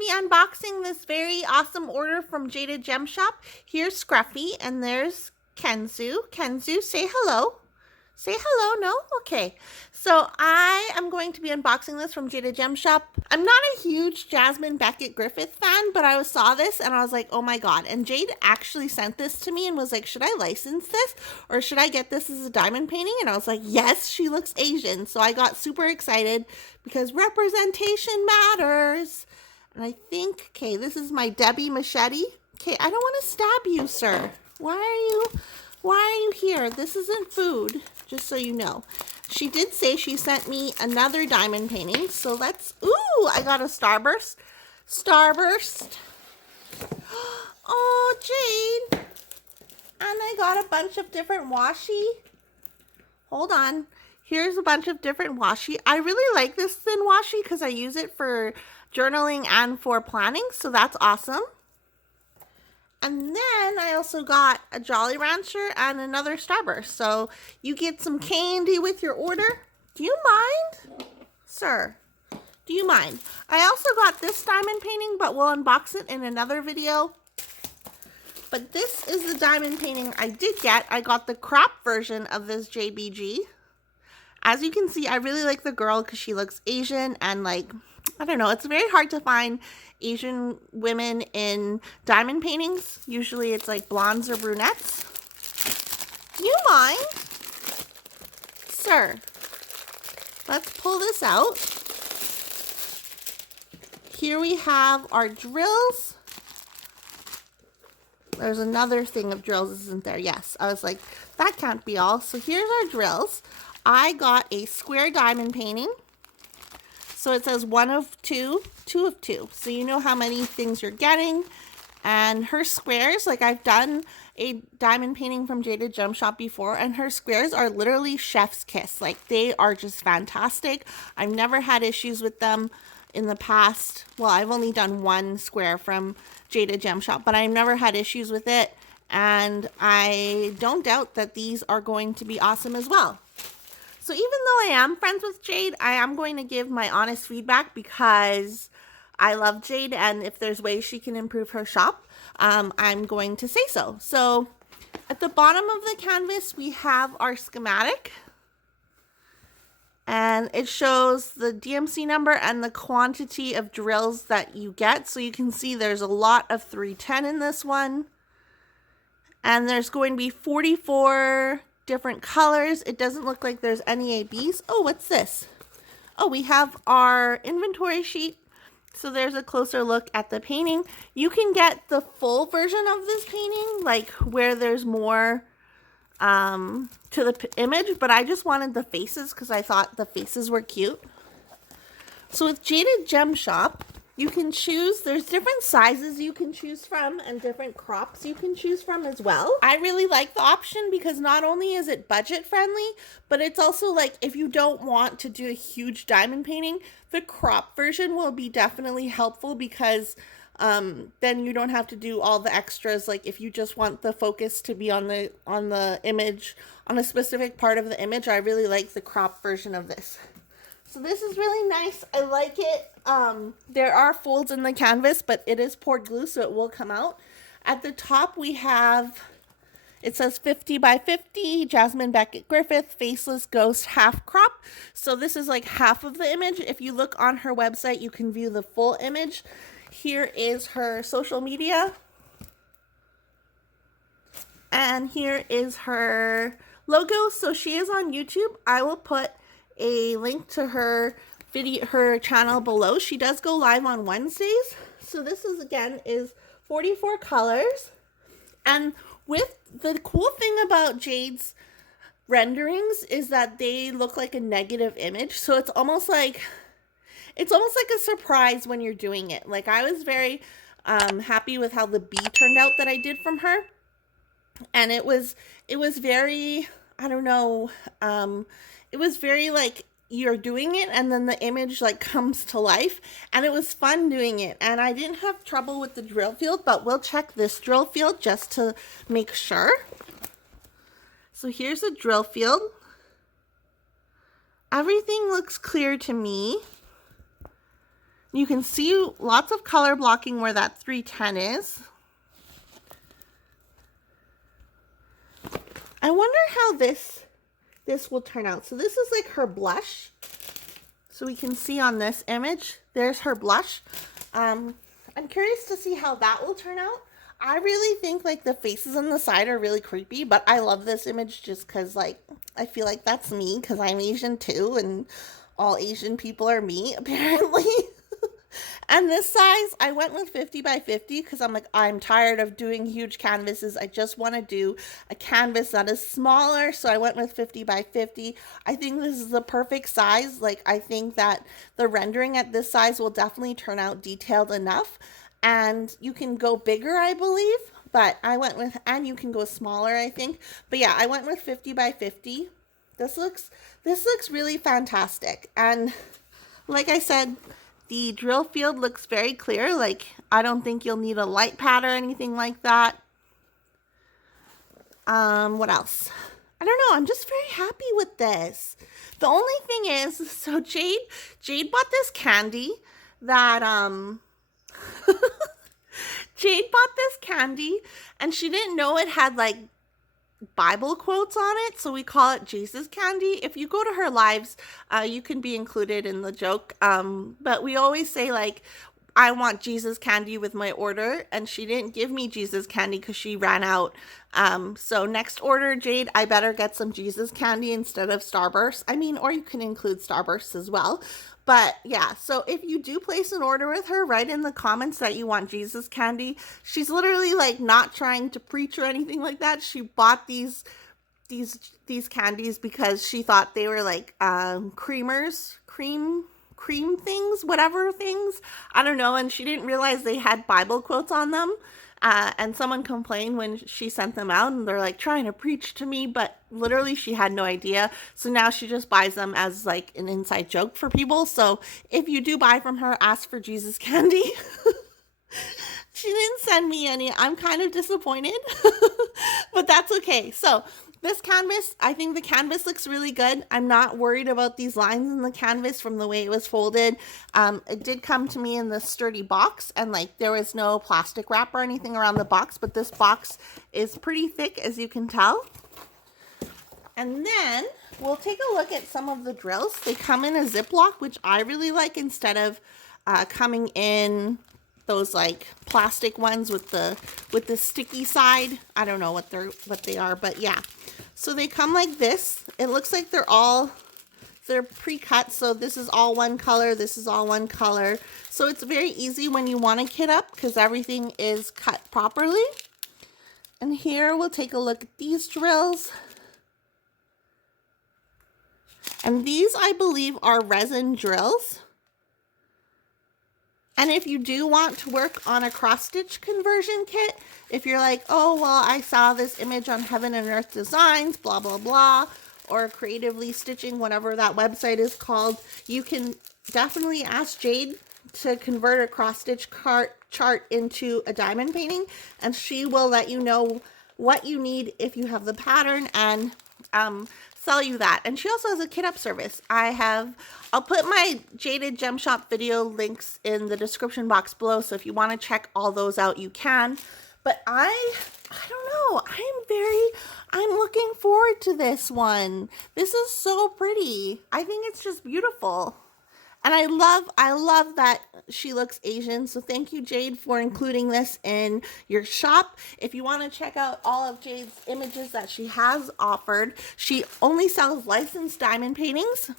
be unboxing this very awesome order from Jaded Gem Shop. Here's Scruffy, and there's Kenzu. Kenzu, say hello. Say hello, no? Okay. So I am going to be unboxing this from Jaded Gem Shop. I'm not a huge Jasmine Beckett Griffith fan, but I saw this and I was like, oh my god. And Jade actually sent this to me and was like, should I license this? Or should I get this as a diamond painting? And I was like, yes, she looks Asian. So I got super excited because representation matters. And I think, okay, this is my Debbie machete. Okay, I don't want to stab you, sir. Why are you here? This isn't food, just so you know. She did say she sent me another diamond painting, so let's, ooh, I got a Starburst. Starburst. Oh, Jade. And I got a bunch of different washi. Hold on. Here's a bunch of different washi. I really like this thin washi because I use it for journaling and for planning, so that's awesome. And then I also got a Jolly Rancher and another Starburst. So you get some candy with your order. Do you mind? Sir, do you mind? I also got this diamond painting, but we'll unbox it in another video. But this is the diamond painting I did get. I got the crop version of this JBG. As you can see, I really like the girl because she looks Asian and like, I don't know, it's very hard to find Asian women in diamond paintings. Usually it's like blondes or brunettes. Do you mind? Sir, let's pull this out. Here we have our drills. There's another thing of drills, isn't there? Yes, I was like, that can't be all. So here's our drills. I got a square diamond painting. So it says 1 of 2, 2 of 2. So you know how many things you're getting. And her squares, like I've done a diamond painting from Jaded Gem Shop before, and her squares are literally chef's kiss. Like they are just fantastic. I've never had issues with them in the past. Well, I've only done one square from Jaded Gem Shop, but I've never had issues with it. And I don't doubt that these are going to be awesome as well. So even though I am friends with Jade, I am going to give my honest feedback because I love Jade, and if there's ways she can improve her shop, I'm going to say so. So at the bottom of the canvas, we have our schematic, and it shows the DMC number and the quantity of drills that you get. So you can see there's a lot of 310 in this one, and there's going to be 44 different colors. It doesn't look like there's any ABs. Oh, what's this? Oh, we have our inventory sheet. So there's a closer look at the painting. You can get the full version of this painting, like where there's more to the image, but I just wanted the faces because I thought the faces were cute. So with Jaded Gem Shop, you can choose, there's different sizes you can choose from and different crops you can choose from as well. I really like the option because not only is it budget friendly, but it's also like if you don't want to do a huge diamond painting, the crop version will be definitely helpful because then you don't have to do all the extras. Like if you just want the focus to be on the image, on a specific part of the image, I really like the crop version of this. So this is really nice. I like it. There are folds in the canvas, but it is poured glue, so it will come out. At the top, we have, it says 50 by 50, Jasmine Beckett Griffith, Faceless Ghost Half Crop. So this is like half of the image. If you look on her website, you can view the full image. Here is her social media. And here is her logo. So she is on YouTube. I will put a link to her video, her channel below. She does go live on Wednesdays. So this is, again, is 44 colors. And with the cool thing about Jade's renderings is that they look like a negative image. So it's almost like a surprise when you're doing it. Like I was very happy with how the bee turned out that I did from her. And it was very, I don't know, it was very like you're doing it and then the image like comes to life, and it was fun doing it. And I didn't have trouble with the drill field, but we'll check this drill field just to make sure. So here's the drill field. Everything looks clear to me. You can see lots of color blocking where that 310 is. I wonder how this will turn out. So this is like her blush. So we can see on this image, there's her blush. I'm curious to see how that will turn out. I really think like the faces on the side are really creepy, but I love this image just because like I feel like that's me because I'm Asian too, and all Asian people are me apparently. And this size, I went with 50 by 50 because I'm like, I'm tired of doing huge canvases. I just want to do a canvas that is smaller. So I went with 50 by 50. I think this is the perfect size. Like, I think that the rendering at this size will definitely turn out detailed enough. And you can go bigger, I believe. But I went with, and you can go smaller, I think. But yeah, I went with 50 by 50. This looks really fantastic. And like I said, the drill field looks very clear. Like, I don't think you'll need a light pad or anything like that. What else? I don't know. I'm just very happy with this. The only thing is, so Jade bought this candy that, Jade bought this candy and she didn't know it had like Bible quotes on it, so we call it Jesus candy. If you go to her lives, you can be included in the joke, but we always say like, I want Jesus candy with my order, and she didn't give me Jesus candy because she ran out. So next order, Jade, I better get some Jesus candy instead of Starburst. I mean, or you can include Starburst as well. But yeah, so if you do place an order with her, write in the comments that you want Jesus candy. She's literally like not trying to preach or anything like that. She bought these candies because she thought they were like cream things, whatever things, I don't know, and she didn't realize they had Bible quotes on them. And someone complained when she sent them out, and they're like trying to preach to me, but literally she had no idea. So now she just buys them as like an inside joke for people. So if you do buy from her, ask for Jesus candy. She didn't send me any. I'm kind of disappointed, but that's okay. So this canvas, I think the canvas looks really good. I'm not worried about these lines in the canvas from the way it was folded. It did come to me in this sturdy box, and like there was no plastic wrap or anything around the box, but this box is pretty thick, as you can tell. And then we'll take a look at some of the drills. They come in a Ziploc, which I really like, instead of coming in those like plastic ones with the sticky side. I don't know what they are, but yeah. So they come like this. It looks like they're pre-cut. So this is all one color. This is all one color. So it's very easy when you want to kit up because everything is cut properly. And here we'll take a look at these drills. And these, I believe, are resin drills. And if you do want to work on a cross-stitch conversion kit, if you're like, oh, well, I saw this image on Heaven and Earth Designs, blah, blah, blah, or Creatively Stitching, whatever that website is called, you can definitely ask Jade to convert a cross-stitch chart into a diamond painting, and she will let you know what you need if you have the pattern and sell you that. And she also has a kit up service. I'll put my Jaded Gem Shop video links in the description box below, so if you want to check all those out, you can. But I don't know, I'm looking forward to this one. This is so pretty. I think it's just beautiful. And I love that she looks Asian. So thank you, Jade, for including this in your shop. If you want to check out all of Jade's images that she has offered, she only sells licensed diamond paintings.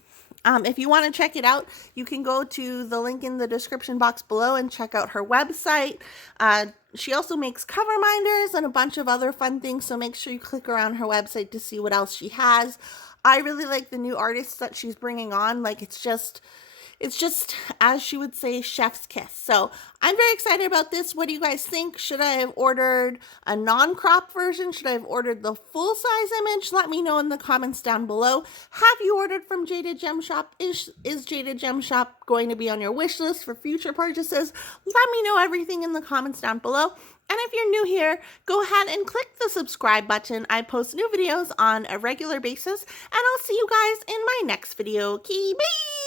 If you want to check it out, you can go to the link in the description box below and check out her website. She also makes cover minders and a bunch of other fun things, so make sure you click around her website to see what else she has. I really like the new artists that she's bringing on. Like, it's just, as she would say, chef's kiss. So I'm very excited about this. What do you guys think? Should I have ordered a non-crop version? Should I have ordered the full-size image? Let me know in the comments down below. Have you ordered from Jaded Gem Shop? Is Jaded Gem Shop going to be on your wish list for future purchases? Let me know everything in the comments down below. And if you're new here, go ahead and click the subscribe button. I post new videos on a regular basis, and I'll see you guys in my next video. Okay, bye!